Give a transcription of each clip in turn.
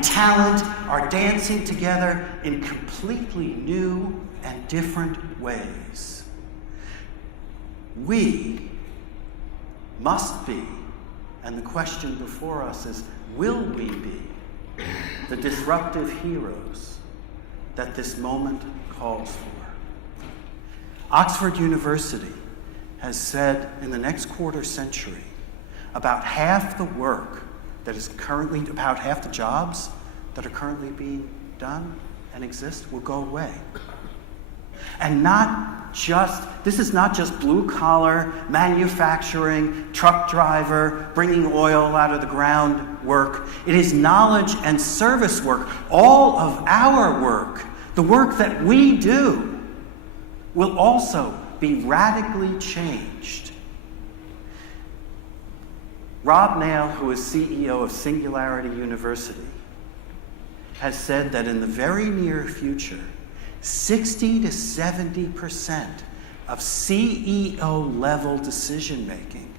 and talent are dancing together in completely new and different ways. We must be, and the question before us is, will we be the disruptive heroes that this moment calls for? Oxford University has said in the next quarter century, about half the work that is currently, about half the jobs that are currently being done and exist will go away. And this is not just blue-collar, manufacturing, truck driver, bringing oil out of the ground work. It is knowledge and service work. All of our work, the work that we do, will also be radically changed. Rob Nail, who is CEO of Singularity University, has said that in the very near future, 60 to 70% of CEO-level decision-making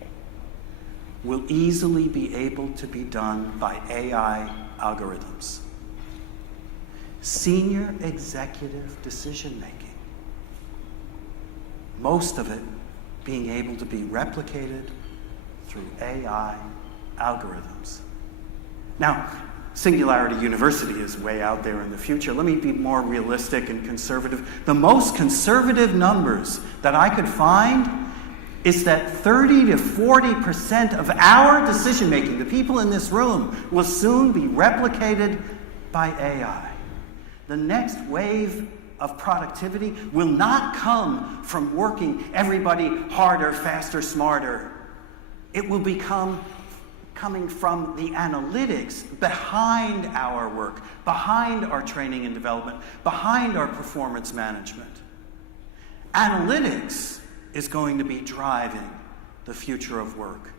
will easily be able to be done by AI algorithms. Senior executive decision-making, most of it being able to be replicated through AI algorithms. Now, Singularity University is way out there in the future. Let me be more realistic and conservative. The most conservative numbers that I could find is that 30 to 40% of our decision-making, the people in this room, will soon be replicated by AI. The next wave of productivity will not come from working everybody harder, faster, smarter. It will become coming from the analytics behind our work, behind our training and development, behind our performance management. Analytics is going to be driving the future of work.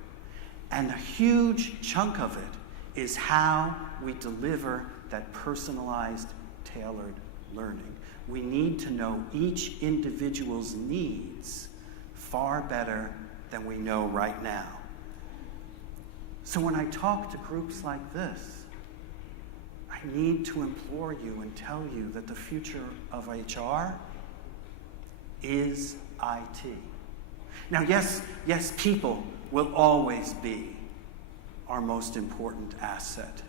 And a huge chunk of it is how we deliver that personalized, tailored learning. We need to know each individual's needs far better than we know right now. So when I talk to groups like this, I need to implore you and tell you that the future of HR is IT. Now, yes, people will always be our most important asset.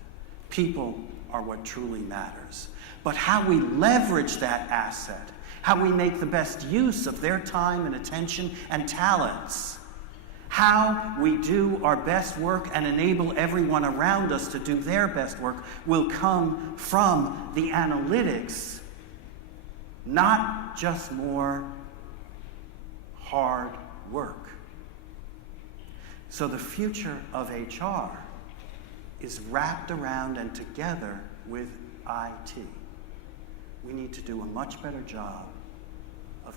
People are what truly matters. But how we leverage that asset, how we make the best use of their time and attention and talents, how we do our best work and enable everyone around us to do their best work will come from the analytics, not just more hard work. So the future of HR is wrapped around and together with IT. We need to do a much better job of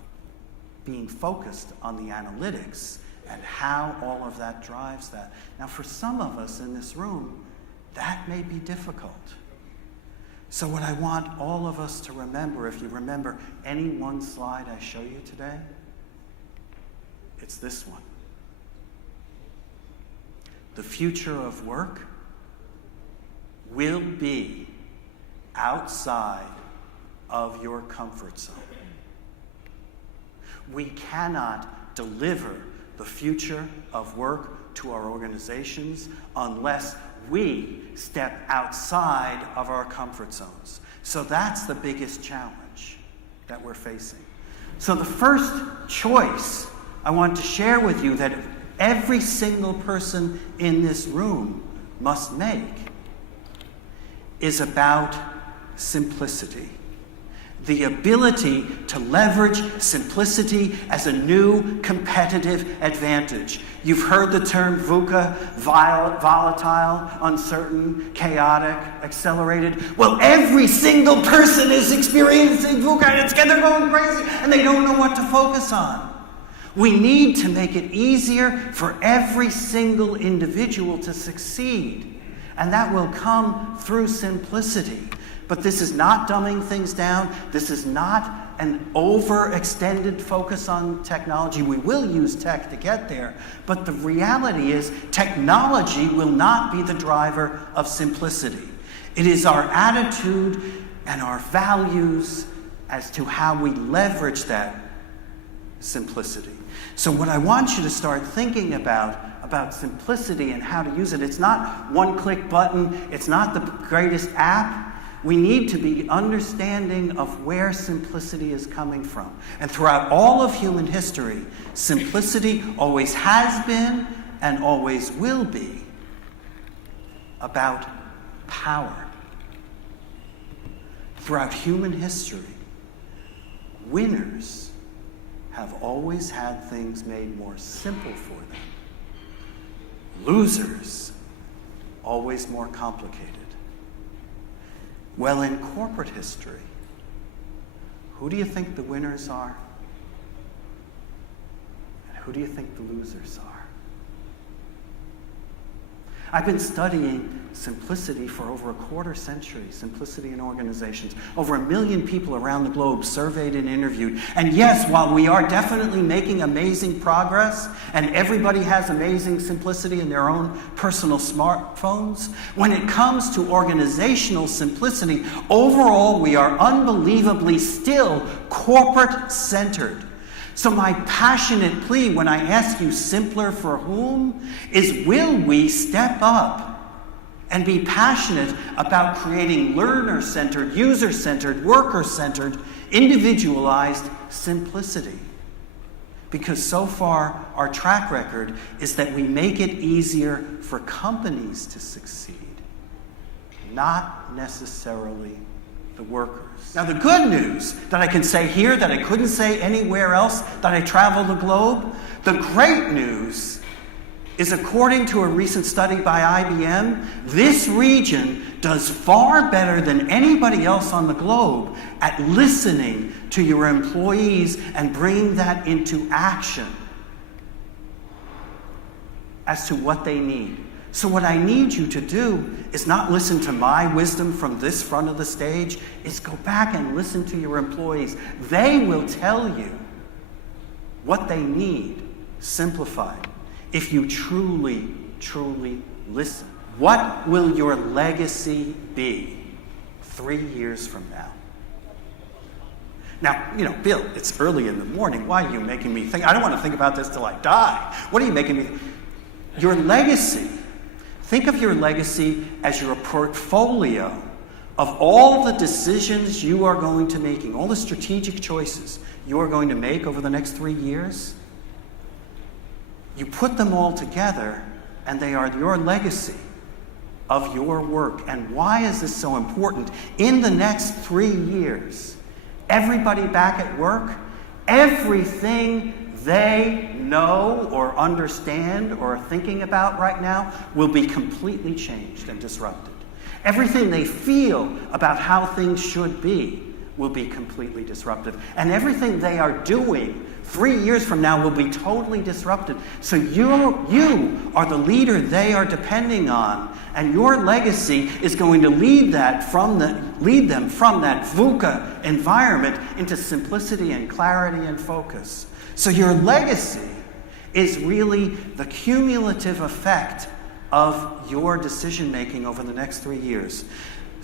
being focused on the analytics and how all of that drives that. Now, for some of us in this room, that may be difficult. So what I want all of us to remember, if you remember any one slide I show you today, it's this one. The future of work will be outside of your comfort zone. We cannot deliver the future of work to our organizations unless we step outside of our comfort zones. So that's the biggest challenge that we're facing. So the first choice I want to share with you that every single person in this room must make is about simplicity. The ability to leverage simplicity as a new competitive advantage. You've heard the term VUCA, volatile, uncertain, chaotic, accelerated. Well, every single person is experiencing VUCA and they're going crazy and they don't know what to focus on. We need to make it easier for every single individual to succeed. And that will come through simplicity. But this is not dumbing things down. This is not an overextended focus on technology. We will use tech to get there. But the reality is technology will not be the driver of simplicity. It is our attitude and our values as to how we leverage that simplicity. So what I want you to start thinking about simplicity and how to use it, it's not one-click button, it's not the greatest app. We need to be understanding of where simplicity is coming from. And throughout all of human history, simplicity always has been and always will be about power. Throughout human history, winners have always had things made more simple for them. Losers, always more complicated. Well, in corporate history, who do you think the winners are? And who do you think the losers are? I've been studying simplicity for over a quarter century, simplicity in organizations. Over 1 million people around the globe surveyed and interviewed. And yes, while we are definitely making amazing progress, and everybody has amazing simplicity in their own personal smartphones, when it comes to organizational simplicity, overall we are unbelievably still corporate-centered. So my passionate plea when I ask you simpler for whom is, will we step up and be passionate about creating learner-centered, user-centered, worker-centered, individualized simplicity? Because so far our track record is that we make it easier for companies to succeed, not necessarily the workers. Now the good news that I can say here that I couldn't say anywhere else that I travel the globe, the great news is, according to a recent study by IBM, this region does far better than anybody else on the globe at listening to your employees and bringing that into action as to what they need. So what I need you to do is not listen to my wisdom from this front of the stage, is go back and listen to your employees. They will tell you what they need simplified if you truly, truly listen. What will your legacy be 3 years from now? Now, Bill, it's early in the morning. Why are you making me think? I don't want to think about this till I die. What are you making me think? Your legacy. Think of your legacy as your portfolio of all the decisions you are going to make, all the strategic choices you are going to make over the next 3 years. You put them all together, and they are your legacy of your work. And why is this so important? In the next 3 years, everybody back at work, everything they know or understand or are thinking about right now will be completely changed and disrupted. Everything they feel about how things should be will be completely disruptive. And everything they are doing 3 years from now will be totally disrupted. So you are the leader they are depending on, and your legacy is going to lead them from that VUCA environment into simplicity and clarity and focus. So your legacy is really the cumulative effect of your decision-making over the next 3 years.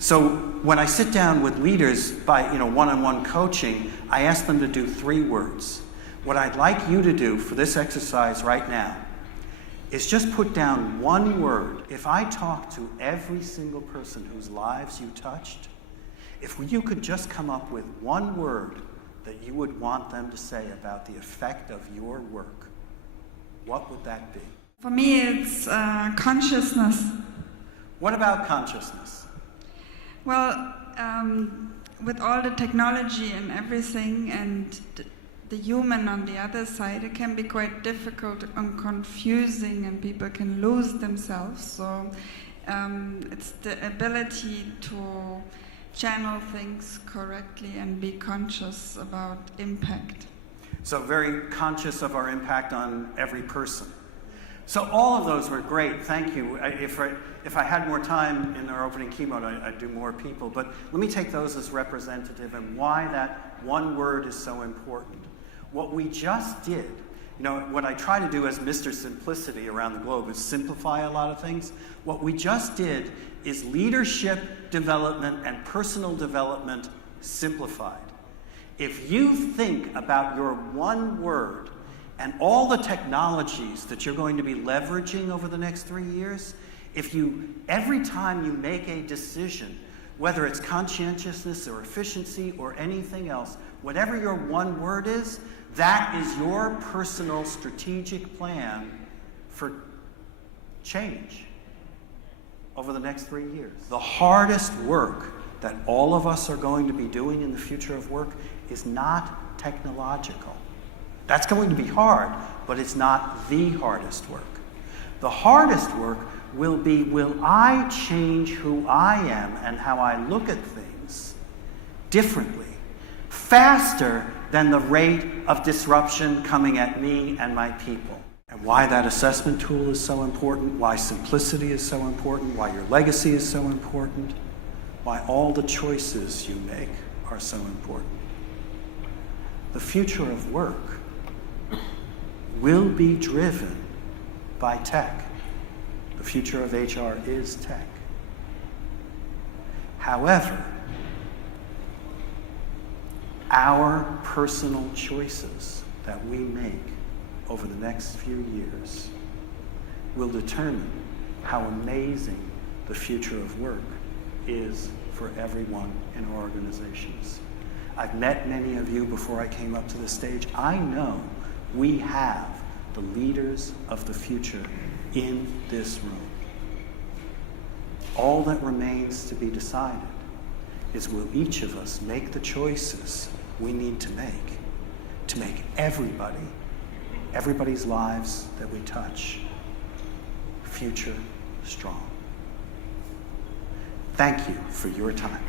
So when I sit down with leaders by one-on-one coaching, I ask them to do 3 words. What I'd like you to do for this exercise right now is just put down 1 word. If I talk to every single person whose lives you touched, if you could just come up with 1 word that you would want them to say about the effect of your work, what would that be? For me, it's consciousness. What about consciousness? Well, with all the technology and everything, and the human on the other side, it can be quite difficult and confusing, and people can lose themselves. So it's the ability to channel things correctly and be conscious about impact. So very conscious of our impact on every person. So all of those were great, thank you. If I had more time in our opening keynote, I'd do more people, but let me take those as representative and why that 1 word is so important. What we just did You know, what I try to do as Mr. Simplicity around the globe is simplify a lot of things. What we just did is leadership development and personal development simplified. If you think about your one word and all the technologies that you're going to be leveraging over the next 3 years, every time you make a decision, whether it's conscientiousness or efficiency or anything else, whatever your one word is, that is your personal strategic plan for change over the next 3 years. The hardest work that all of us are going to be doing in the future of work is not technological. That's going to be hard, but it's not the hardest work. The hardest work will be, will I change who I am and how I look at things differently, faster than the rate of disruption coming at me and my people? And why that assessment tool is so important, why simplicity is so important, why your legacy is so important, why all the choices you make are so important. The future of work will be driven by tech. The future of HR is tech. However, our personal choices that we make over the next few years will determine how amazing the future of work is for everyone in our organizations. I've met many of you before I came up to the stage. I know we have the leaders of the future in this room. All that remains to be decided is, will each of us make the choices we need to make everybody's lives that we touch future strong. Thank you for your time.